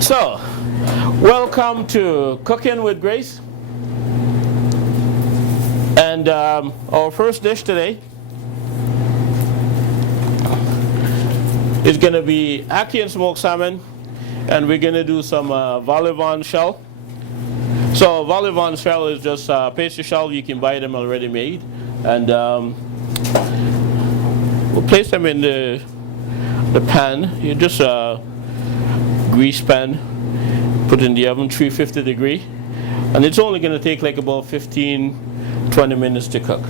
So, welcome to Cooking with Grace. And our first dish today is going to be ackee and smoked salmon, and we're going to do some Val-Au-Vent shell. So Val-Au-Vent shell is just pastry shell. You can buy them already made, and we'll place them in the pan. You just grease pan, put in the oven 350 degree, and it's only going to take like about 15-20 minutes to cook.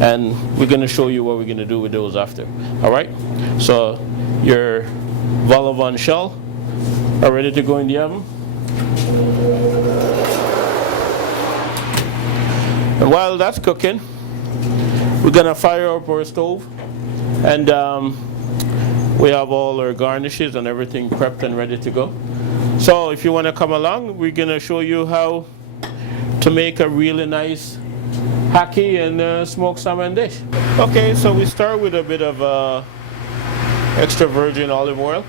And we're going to show you what we're going to do with those after. All right. So your Val-Au-Vent shell are ready to go in the oven. And while that's cooking, we're gonna fire up our stove, and we have all our garnishes and everything prepped and ready to go. So if you want to come along, we're gonna show you how to make a really nice ackee and smoked salmon dish. Okay, so we start with a bit of extra virgin olive oil,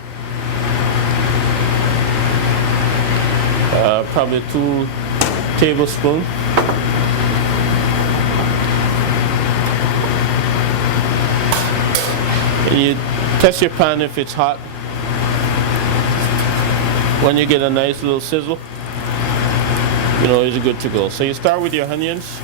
probably 2 tablespoons. And you test your pan if it's hot. When you get a nice little sizzle, you know it's good to go. So you start with your onions.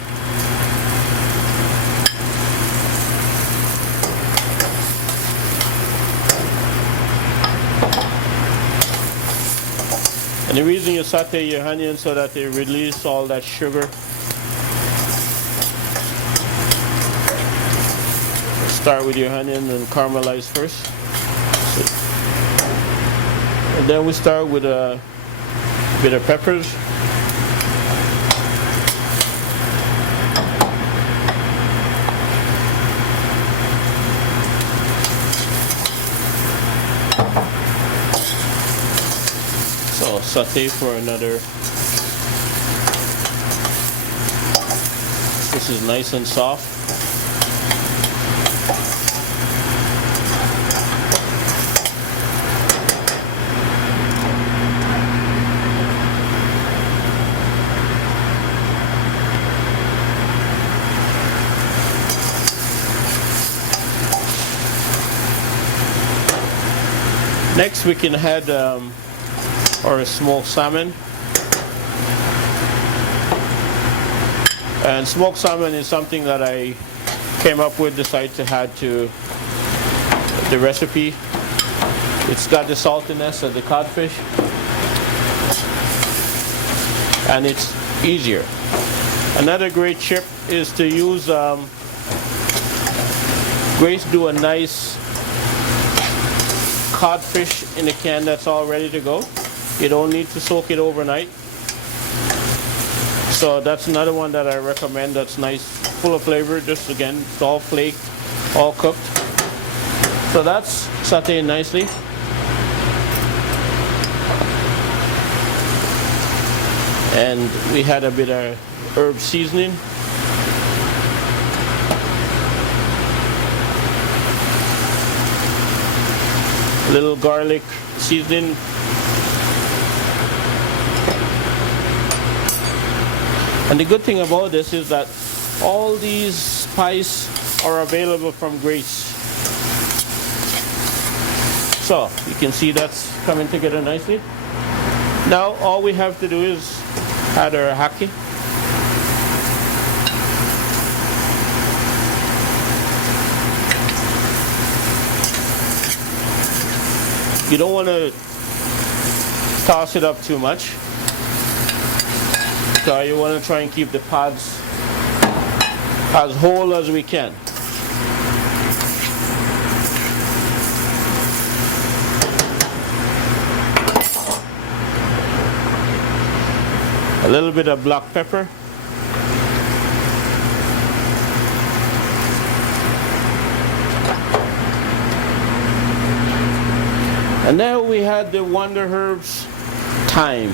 And the reason you saute your onions so that they release all that sugar. Start with your onion and caramelize first. And then we start with a bit of peppers. So saute for another. This is nice and soft. Next, we can add our smoked salmon. And smoked salmon is something that I came up with, decided to add to the recipe. It's got the saltiness of the codfish, and it's easier. Another great tip is to use, Grace do a nice codfish in a can that's all ready to go. You don't need to soak it overnight. So that's another one that I recommend, that's nice, full of flavor. Just again, it's all flaked, all cooked. So that's sauteed nicely. And we had a bit of herb seasoning. A little garlic seasoning. And the good thing about this is that all these spices are available from Grace. So you can see that's coming together nicely. Now all we have to do is add our ackee. You don't want to toss it up too much. So you want to try and keep the pods as whole as we can. A little bit of black pepper. And now we had the wonder herbs, thyme.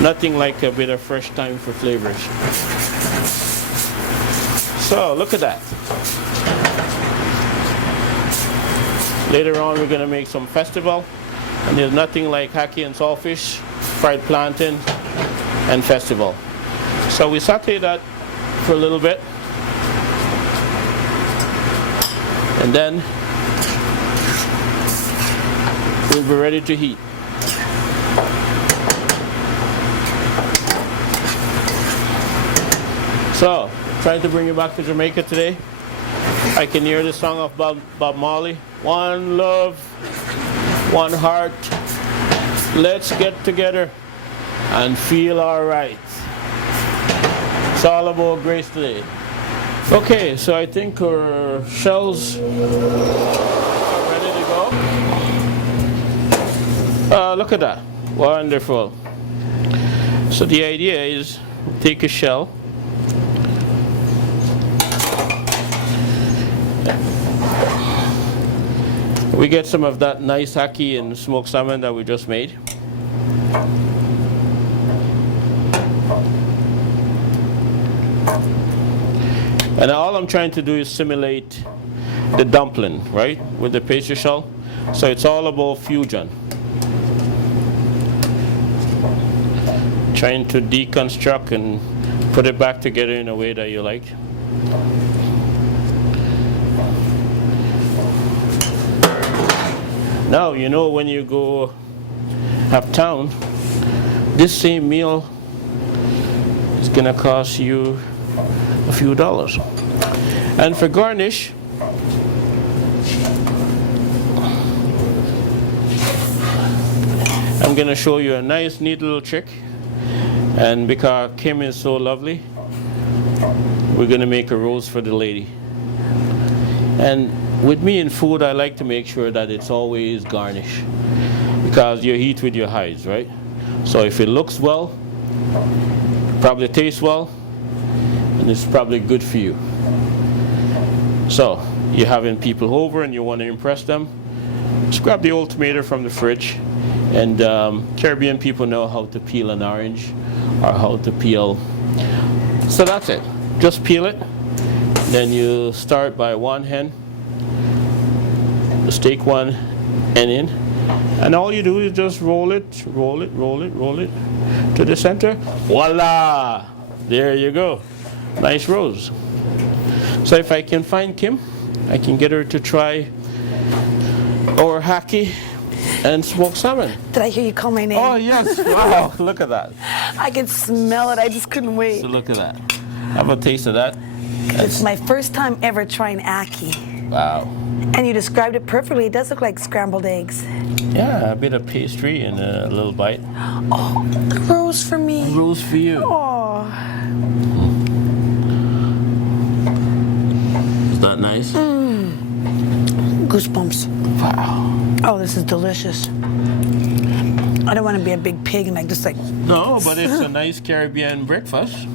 Nothing like a bit of fresh thyme for flavors. So look at that. Later on we're going to make some festival, And there's nothing like ackee and saltfish, fried plantain, and festival. So we saute that for a little bit. And then we'll be ready to heat. So, trying to bring you back to Jamaica today. I can hear the song of Bob Marley. One love, one heart. Let's get together and feel all right. It's all about grace today. Okay, so I think our shells are ready to go. Look at that. Wonderful. So the idea is take a shell. We get some of that nice ackee and smoked salmon that we just made. And all I'm trying to do is simulate the dumpling, right, with the pastry shell. So it's all about fusion. Trying to deconstruct and put it back together in a way that you like. Now, you know, when you go uptown, this same meal is gonna cost you a few dollars. And for garnish, I'm gonna show you a nice, neat little trick. And because Kim is so lovely, we're gonna make a rose for the lady. And with me in food, I like to make sure that it's always garnish, because you eat with your eyes, right? So if it looks well, probably tastes well, and it's probably good for you. So you're having people over and you want to impress them, just grab the old tomato from the fridge. And Caribbean people know how to peel an orange or how to peel. So that's it. Just peel it. Then you start by one end. Just take one end in. And all you do is just roll it to the center. Voila! There you go. Nice rose. So if I can find Kim, I can get her to try our ackee and smoked salmon. Did I hear you call my name? Oh yes! Wow! Look at that. I could smell it. I just couldn't wait. So look at that. Have a taste of that. It's my first time ever trying ackee. Wow. And you described it perfectly. It does look like scrambled eggs. Yeah, a bit of pastry and a little bite. Oh, a rose for me. A rose for you. Oh. Is that nice? Goosebumps. Wow. Oh, this is delicious. I don't want to be a big pig and just like. No, but it's a nice Caribbean breakfast.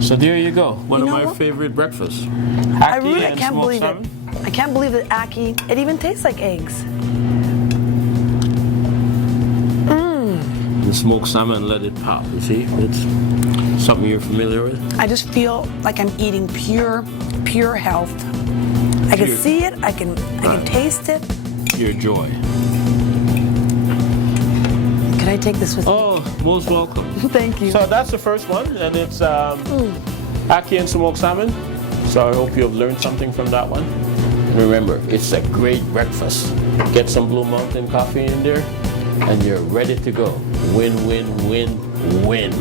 So there you go. One of my favorite breakfasts. Ackee I can't believe it. I can't believe that ackee, it even tastes like eggs. The smoked salmon, let it pop, you see? It's something you're familiar with. I just feel like I'm eating pure health. I can see it, I can taste it. Your joy. Can I take this with me? Oh, most welcome. Thank you. So that's the first one, and it's ackee and smoked salmon. So I hope you have learned something from that one. Remember, it's a great breakfast. Get some Blue Mountain coffee in there, and you're ready to go. Win, win, win, win.